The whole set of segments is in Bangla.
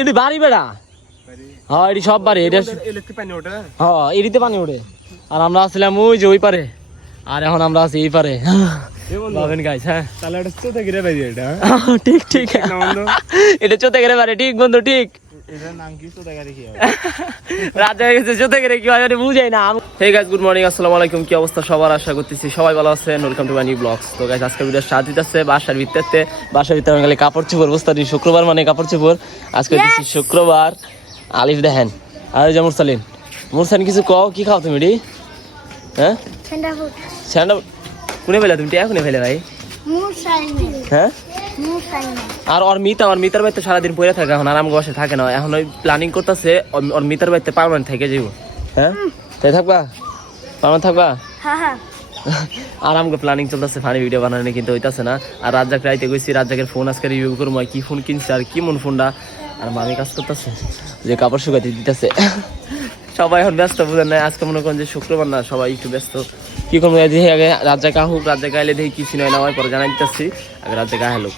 এটি বাড়ি বেড়া, হ্যাঁ এটি সব বাড়ি, এটা হ্যাঁ এটিতে পানি ওঠে। আর আমরা আসছিলাম ওই যে ওই পারে, আর এখন আমরা আছি এই পারে। গাইস হ্যাঁ ঠিক ঠিক, এটা চোতে গেলে পারে, ঠিক বন্ধু ঠিক। গুড মর্নিং, আসসালামু আলাইকুম। কি অবস্থা সবার? আশা করতেছি সবাই ভালো আছেন। Welcome to my new vlogs. তো গাইস আজকে ভিডিও স্টার্ট দিতেছে বাসার ভিতরে। বাসার ভিতরে গেলে কাপড় চোপড় বস্তা দিই, শুক্রবার মানে কাপড় চোপড়। আজকে দিচ্ছি শুক্রবার। আলিফ দেখেন আর যে মুরসালিন কিছু কও, কি খাও তুমি রে? হ্যাঁ স্যান্ডা কোনে ফেলে তুমি, টিয়া কোনে ফেলে ভাই? হ্যাঁ আর ওর মিতার বাড়িতে সারাদিন পড়ে থাকে, এখন আরাম বসে থাকে না। এখন ওই প্ল্যানিং করতেছে ওর মিতার বাড়িতে পার্মানেন্ট থেকে যাইব। হ্যাঁ তাই থাকবা, পার্মানেন্ট থাকবা। আরাম করে প্ল্যানিং চলতেছে, ফানি ভিডিও বানানো কিন্তু হইতাছে না। আর রাজ্জাক রাইতে গেছি, রাজ্জাকের ফোন আজকে রিভিউ করবো, কি ফোন কিনছে আর কি মন ফোনটা। আর মামি কাজ করতেছে, যে কাপড় শুকাতে দিতেছে। সবাই এখন ব্যস্ত, বুঝেন না? আজকে মনে করেন যে শুক্রবার না, সবাই একটু ব্যস্ত। কি করবো দেখি, আগে রাজ্জাক আহুক, রাজ্জাক আইলে দেখি কিছু নয় না হয় পরে জানাই দিতেছি। আগে রাজ্জাক আহলুক,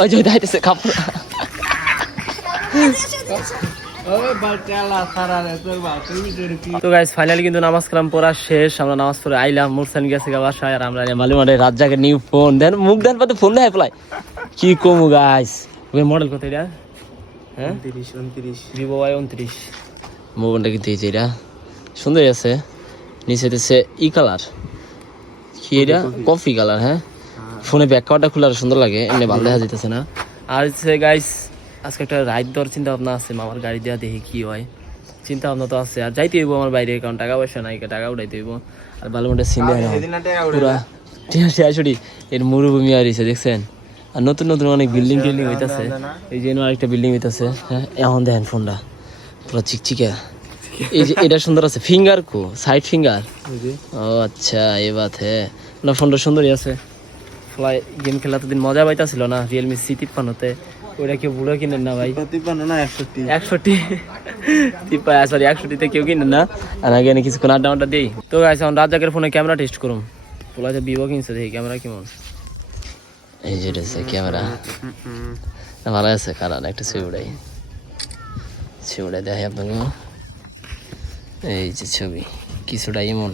ওই যে দাইতেছে কাপড়। তো গাইস ফাইনালি কিন্তু নামাজ কালাম পড়া শেষ, আমরা নামাজ পড়ে আইলাম। মুরসান গেছে বাসায়, আর আমরা মালি মাঠে রাজ্জাকের নিউ ফোন দেন, মুখ দেন পাতে ফোন দেয় ফেলাই। কি কমু গাইস, ওই মডেল কত এটা? হ্যাঁ 29 ভিভো Y29 মোবাইলটা কিন্তু এই যে এটা সুন্দর আছে। নিচে দিচ্ছে ই কালার, কি এটা কফি কালার। হ্যাঁ ফোনে ব্যাক কভারটা খুলে আর সুন্দর লাগে, এমনি ভালো দেখা যেতেছে না। আর হচ্ছে গাইস আজকে একটা রাইড দেওয়ার চিন্তা ভাবনা আছে, মামার গাড়ি দেওয়া, দেখি কি হয়। চিন্তা ভাবনা তো আছে, আর যাইতে হইব আমার বাইরে, কারণ টাকা পয়সা নাই, টাকা উঠাইতে হইব। আর ভালো মতো সিন দেয় পুরা টিয়াশি এর মরুভূমি আইছে দেখছেন। আর নতুন নতুন অনেক বিল্ডিং হইতাছে, এই যে আরেকটা বিল্ডিং হইতাছে। হ্যাঁ এখন দেখেন ফোনটা পুরো চিকচিকা, এই যে এটা সুন্দর আছে। ফিঙ্গার কো সাইড ফিঙ্গার, ও আচ্ছা এই বাত হ্যাঁ না, ফোনটা সুন্দরই আছে। ফ্লাই গেম খেলা তো দিন মজা পাইতাছিল না রিয়েলমি C53-তে। ওইটা কেউ বুড়ো কিনেন না ভাই, 53 না 61তে কেউ কিনেন না। আর আগে কিছুক্ষণ আড্ডা দিই। তো গাইস এখন রাজ্জাকের ফোনে ক্যামেরা টেস্ট করুন। পোলাতে ভিভো কিনছে, দেখি ক্যামেরা কেমন। এই যে ক্যামেরা ভালো আছে, কারণ একটা ছবি উড়াই দেখে আপনাকে। এই যে ছবি কিছুটা এমন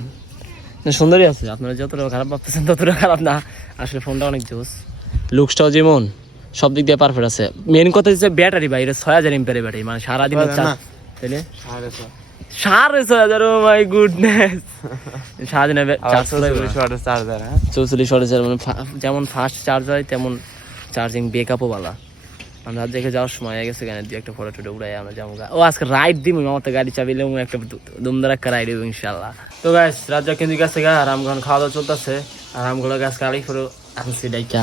সুন্দরই আছে, আপনারা যতটা খারাপ ভাবতেছেন ততটা খারাপ না। আসলে ফোনটা অনেক জোস, লুকসটাও যেমন সব দিক দিয়ে পারফেক্ট আছে। মেন কথা হচ্ছে ব্যাটারি ভাই, এটা 6000 এমপিআর ব্যাটারি, মানে সারাদিন তাইলে 6,500। ও মাই গুডনেস, সারাদিনে 44 মানে যেমন ফাস্ট চার্জ হয় তেমন চার্জিং ব্যাকআপও ভালো। আমরা দেখে যাওয়ার সময় হয়ে গেছে, গানের দিয়ে একটা ফটো টুটো উড়াই আমরা যাবো। ও আজকে রাইড দিব, আমার তো গাড়ি চাবিলে একটা দুমদার একটা রাইড দেবো ইনশাল্লাহ। তো গাইস রাজ্জাক কিন্তু গেছে গা, আর আমগন খাওয়া দাওয়া চলতেছে। আর আমগুলো গাছ কালি করে আনছি ডাইকা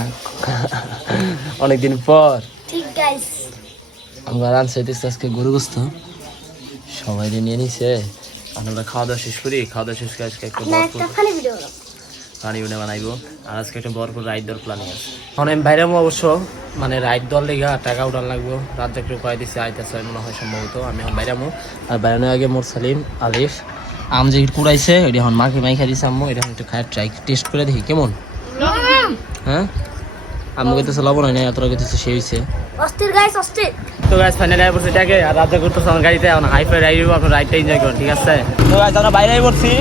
অনেকদিন পর। আমরা আনছি আজকে গরু গোস্ত, সবাই নিয়ে নিছে। আমরা খাওয়া দাওয়া শেষ করি, খাওয়া দাওয়া শেষ করে আজকে একটা ফানি ভিডিও বানাইবো। আর আজকে একটা বরপুর রাইড দেওয়ার প্ল্যানিং আছে। এখন আমি বাইরে অবশ্য মানে রাইড দেওয়ার লেগে টাকা উঠান লাগবো। রাজ্জাককে কয়ে দিচ্ছে আইতেছে মনে হয় সম্ভবত। আমি এখন বাইরামো, আর বাইরানোর আগে মুরসালিন আলিফ আম যে কুড়াইছে এটা এখন মাকে মাইখা দিছে আম্মু। এটা একটু খায় ট্রাই টেস্ট করে দেখি কেমন। হ্যাঁ আম্মু কইতেছে লবণ হয় না, এতটা কইতেছে সে হইছে অস্থির গাইস অস্থির। তো গাইস ফাইনালি আই পড়ছি এটাকে, আর রাজ্জাক করতেছে আমার গাড়িতে। এখন হাইফাই রাইড দিব, আপনারা রাইডটা এনজয় করুন, ঠিক আছে? তো গাইস আমরা বাইরে পড়ছি,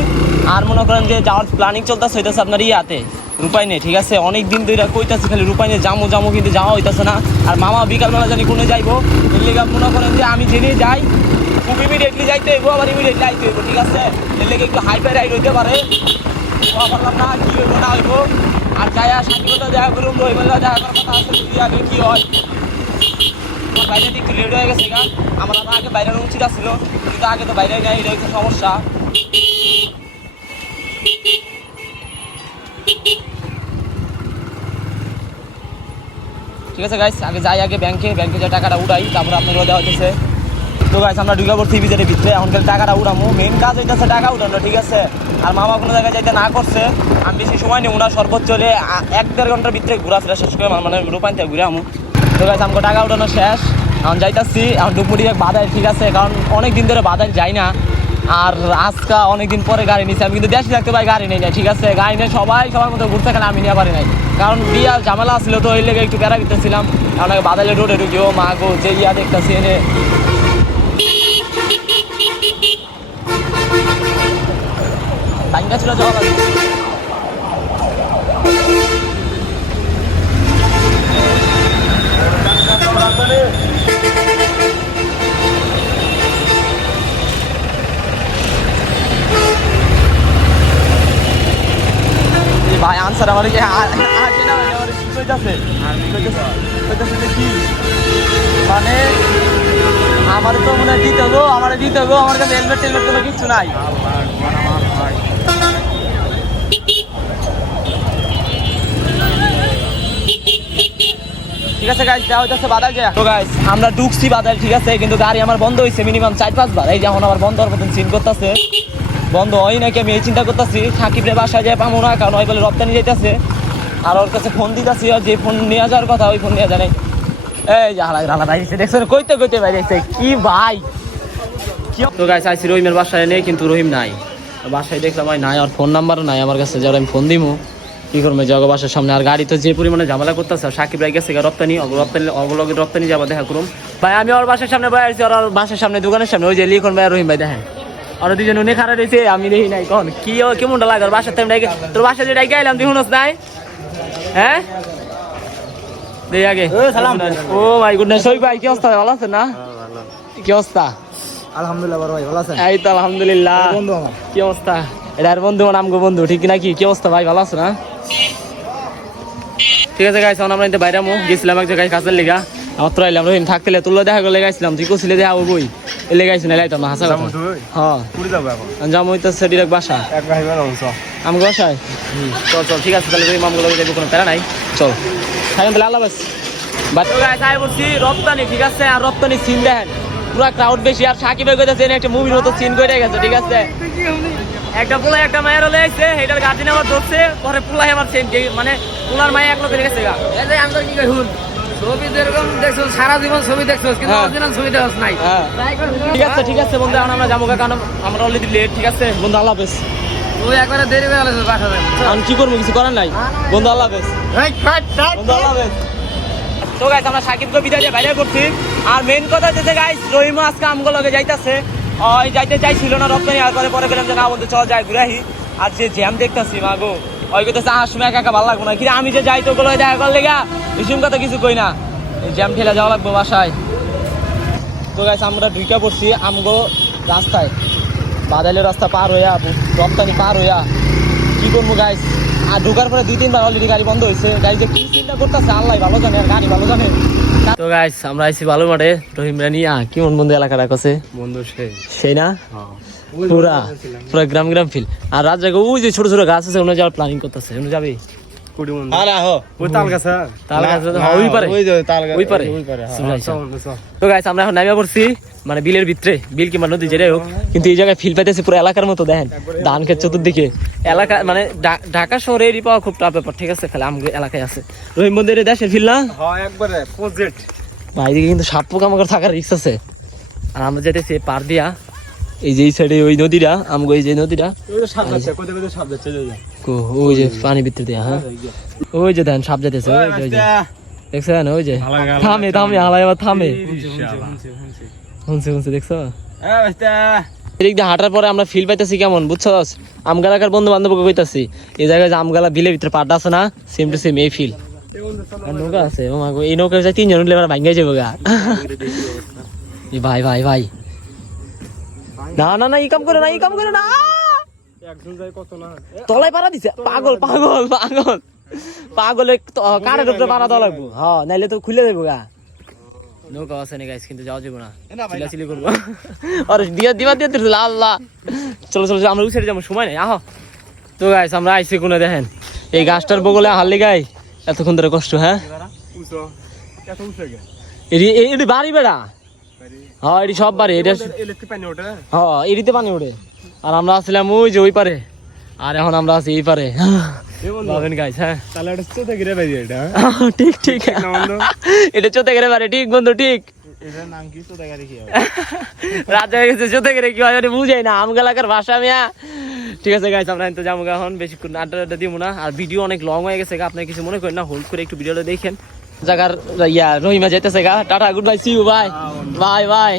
আর মনে করেন যে যাওয়ার প্ল্যানিং চলতেছে হইতাছে আপনার ইয়াতে রূপাই নেই, ঠিক আছে? অনেক দিন ধরে কইতাছি খালি রূপাই নেই জামু, কিন্তু যাওয়া হইতাছে না। আর মামা বিকালবেলা জানি কোনে যাইবো, এর লেগে মনে করেন যে আমি জেনে যাই খুব ইমিডিয়েটলি যাইতে হইব, আবার ইমিডিয়েটলি আইতে হইব, ঠিক আছে? এর লেগে একটু হাইফাই রাইড হইতে পারে, বললাম না কি হইব না হইব। আর যাই সাথীকতা দেখা করুন, রবিবেলা দেখা করার কথা আছে, যদি আগে কি হয়। আমার বাইরে একটু লেট হয়ে গেছে গা, আমার আগে বাইরে উচিত আসছিল, কিন্তু আগে তো বাইরে নেই, এটা হচ্ছে সমস্যা। ঠিক আছে গাইস, আগে যাই, আগে ব্যাংকে যে টাকাটা উঠাই, তারপরে আপনাকে দেওয়া হচ্ছে। তো গাইস আমরা ঢুকা পড়ছি বিজেটের ভিতরে, এখন টাকাটা উঠামো। মেন কাজ হইতেছে টাকা উঠানো, ঠিক আছে? আর মামা কোনো জায়গায় যাইতে না করছে, আমি বেশি সময় নেই না, সর্বোচ্চ হলে 1-1.5 ঘন্টার ভিতরে ঘোরাফেরা শেষ করে মানে রূপাইন থেকে ঘুরে আমু। তো গাইস আমাকে টাকা উঠানো শেষ, এখন যাইতাছি। এখন ডুবমুড়ি এক বাধাই, ঠিক আছে? কারণ অনেক দিন ধরে বাধাই যাই না, আর আজকে অনেকদিন পরে গাড়ি নিয়েছি আমি, কিন্তু দেশে থাকতে ভাই গাড়ি নেই না, ঠিক আছে? গাড়ি নিয়ে সবাই সবার মতো ঘুরতে গেলে আমি নিয়ে পারি নাই, কারণ বিয়া ঝামেলা আসছিল তো ওই লেগে একটু প্যারা দিতেছিলাম। কারণ বাদালে রোডে ঢুকি ও মা গো যে ইয়া দেখতেছি এনে বাইঙ্গা ছিল যাওয়া লাগবে। ভাই আনসার আমার কি মানে আমার তো মনে হয় দিতে গো, আমার দিতে গো, আমার কাছে হেলমেট টেলমেট কোনো কিচ্ছু নাই। ঠিক আছে গাইস, দেওয়া হইতেছে বাদাল যায়। তো গাইস আমরা ঢুকছি বাদাল, ঠিক আছে, কিন্তু গাড়ি আমার বন্ধ হয়েছে মিনিমাম 4-5 বার। এই যেমন আমার বন্ধ হওয়ার মতন সিন করতেছে, বন্ধ হয় নাকি আমি এই চিন্তা করতেছি। সাকিবের বাসায় যায় পাবো না, কারণ ওই বলে রপ্তানি যাইতেছে, আর ওর কাছে ফোন দিতেছি, আর যে ফোন নিয়ে যাওয়ার কথা ওই ফোন নিয়ে যায় নাই। এই যে রানা ভাই দেখছেন কইতে কইতে ভাই দেখছে কি ভাই। তো গাইস আইসি রহিমের বাসায় নেই, কিন্তু রহিম নাই বাসায়, দেখলাম ভাই নাই, আর ফোন নাম্বারও নাই আমার কাছে, যারা আমি ফোন দিমু কি করবো জগ বাসার সামনে। আর গাড়ি তো যে পরিমাণে ঝামেলা করতেছে, সাকিব ভাই গেছে রপ্তানি রপ্তানি যাবো দেখা করুম ভাই। আমি ওর বাসার সামনে বয়ে আসছি, ওর বাসার সামনে দোকানের সামনে, ওই যে লিখন ভাই রহিম ভাই দেখেন, আর দুজন উনি খারাপ রয়েছে আমি দেখি নাই। কখন কি কেমনটা লাগে বাসার টাইম ডাইকে, তোর বাসা যে ডাইকে আইলাম তুই শুনোস নাই? হ্যাঁ দেই আগে ও ভাই গুড নাইট। সই ভাই কি অবস্থা, ভালো আছেন না? কি অবস্থা? আলহামদুলিল্লাহ ভাই ভালো আছেন? এই তো আলহামদুলিল্লাহ। বন্ধু আমার কি অবস্থা? এটা আর বন্ধু আমার আমগো বন্ধু, ঠিক নাকি? কি অবস্থা ভাই, ভালো আছে না? ঠিক আছে গাইস, আমরা কিন্তু বাইরে গেছিলাম এক জায়গায় কাজের লিগা, আমার তো আইলাম রহিম থাকতে তুলো দেখা করে লেগাইছিলাম, তুই কছিলে দেখা বই লেগাইছি না লাইতাম না হাসা কথা। হ্যাঁ যাবো হইতেছে ডিরেক্ট বাসা আমগো বাসায়। চল চল ঠিক আছে, তাহলে রহিম আমগুলো যাবো, কোনো প্যারা নাই, চল খাইলাম তাহলে আল্লাহ বাস। বাট গাইস আই বলছি রপ্তানি, ঠিক আছে, আর রপ্তানি সিন দেখেন পুরা ক্রাউড বেশি, আর সাকিব ভাই কইতাছে একটা মুভির মতো সিন করে গেছে, ঠিক আছে? একটা পোলা একটা মায়ের হলে আইছে, এটার গার্জেন আবার ধরছে, পরে পোলাই আমার সেম, মানে পোলার মায়ে এক লোক গেছে গা। আমি তো কি কই হুন ছবি যেরকম দেখছো সারা জীবন ছবি দেখছো, কিন্তু অরিজিনাল ছবি দেখছ নাই। ঠিক আছে ঠিক আছে বন্ধু, এখন আমরা যাবো, কারণ আমরা অলরেডি লেট, ঠিক আছে বন্ধু, আল্লাহ হাফেজ। তুই একবারে দেরি হয়ে গেল বাসা যাবে, আমি কি করবো, কিছু করার নাই বন্ধু, আল্লাহ হাফেজ বন্ধু, আল্লাহ হাফেজ। তো গাইস আমরা সাকিবকে বিদায় দিয়ে বাইরে করছি, আর মেইন কথা হচ্ছে গাইস রহিমও আজকে আমগুলোকে যাইতেছে, ওই যাইতে চাইছিল না রপ্তানি, আর পরে গেলাম যে না বন্ধু চল যাই ঘুরে আহি। আর যে জ্যাম দেখতেছি মাগো, ওই কথা আসবে একা একা ভালো লাগবো না, কিন্তু আমি যে যাই তো গুলো দেখা করলে গা বিশুম কথা কিছু কই না, এই জ্যাম ঠেলে যাওয়া লাগবো বাসায়। তো গাইস আমরা ঢুকে পড়ছি আমগো রাস্তায়, বাদাইলের রাস্তা পার হইয়া রপ্তানি পার হইয়া কি করবো গাইস। আর ঢোকার পরে 2-3 বার অলরেডি গাড়ি বন্ধ হয়েছে, গাড়ি যে কি চিন্তা করতেছে আল্লাহ ভালো জানে, আর গাড়ি ভালো জানে। তো গাইস আমরা আইছি ভালো মাঠে রহিম রানিয়া, কি মন বন্ধু এলাকাটা কাছে বন্ধু সেই না পুরা পুরা গ্রাম গ্রাম ফিল। আর রাত জায়গা ওই যে ছোট ছোট গাছ আছে ওখানে যাওয়ার প্ল্যানিং করতেছে, ওখানে যাবি? তো গাইস আমরা এখন নামিয়া পড়ছি মানে বিলের ভিতরে, বিল কিংবা নদী যেটাই হোক, কিন্তু এই জায়গায় ফিল পাইতেছে পুরো এলাকার মতো, দেখেন ধান ক্ষেত চতুর্দিকে এলাকা, মানে ঢাকা শহরে এরই পাওয়া খুব টাফ ব্যাপার, ঠিক আছে? খালি আমগো এলাকায় আছে রহিম বন্ধের দেশের ফিল না ভাই, এদিকে কিন্তু সাপ পোকামাকড় থাকার রিস্ক আছে। আর আমরা যেতেছি পার দিয়া, এই যে এই সাইডে ওই নদীটা আমগো, এই যে নদীটা ওই যে পানি ভিতরে দিয়া, হ্যাঁ ওই যে দেন সাপ যেতেছে, দেখছেন ওই যে থামে থামে হালাই আবার থামে, শুনছে শুনছে দেখছো? এদিক দিয়ে হাঁটার পরে আমরা ফিল পাইতেছি কেমন বুঝছো? আমগালাকার বন্ধু বান্ধবকে কইতাছি এই জায়গায় যে আমগালা বিলের ভিতরে পাড়টা আছে না, সেম টু সেম এই ফিল। নৌকা আছে এই নৌকা 3 জন উঠলে ভাঙ্গাই যাবো গা। ভাই ভাই ভাই না না না, ই কাম করে না, ই কাম করে না, তলায় পাড়া দিছে, পাগল পাগল পাগল পাগল, কারের উপরে পাড়া দেওয়া লাগবো, হ্যাঁ নাইলে তো খুলে যাবো গা। নৌকা আছে না গাইস, কিন্তু যাওয়া যাবো না, চিলাচিলি করবো। আর দিয়া দিবা দিয়ে আল্লাহ, চলো চলো আমরা উঠে যাবো, সময় নেই আহ। তো গাইস আমরা আইসি কোনে দেখেন এই গাছটার বগলে হারলি গাই এতক্ষণ ধরে কষ্ট, হ্যাঁ এটি বাড়ি বেড়া, হ্যাঁ এটি সব বাড়ি, এটা হ্যাঁ এটিতে পানি ওঠে। আর আমরা আসছিলাম ওই যে ওই পারে, আর এখন আমরা আছি এই পারে, ভাবেন গাইস। হ্যাঁ ঠিক ঠিক, এটা চোতে গেলে পারে, ঠিক বন্ধু ঠিক। এটার নাম কি চোদা গাড়ি কি হবে? রাত হয়ে গেছে চোদ্দ করে কি হয় বুঝাই না আমগালাকার ভাষা মিয়া। ঠিক আছে গাইস আমরা তো যাবো এখন, বেশিক্ষণ আড্ডা দিব না। আর ভিডিও অনেক লং হয়ে গেছে, আপনার কিছু মনে করেন না, হোল্ড করে একটু ভিডিওটা দেখেন। জায়গার রহিমা যেতেছে গা, tata good bye, see you, bye bye by.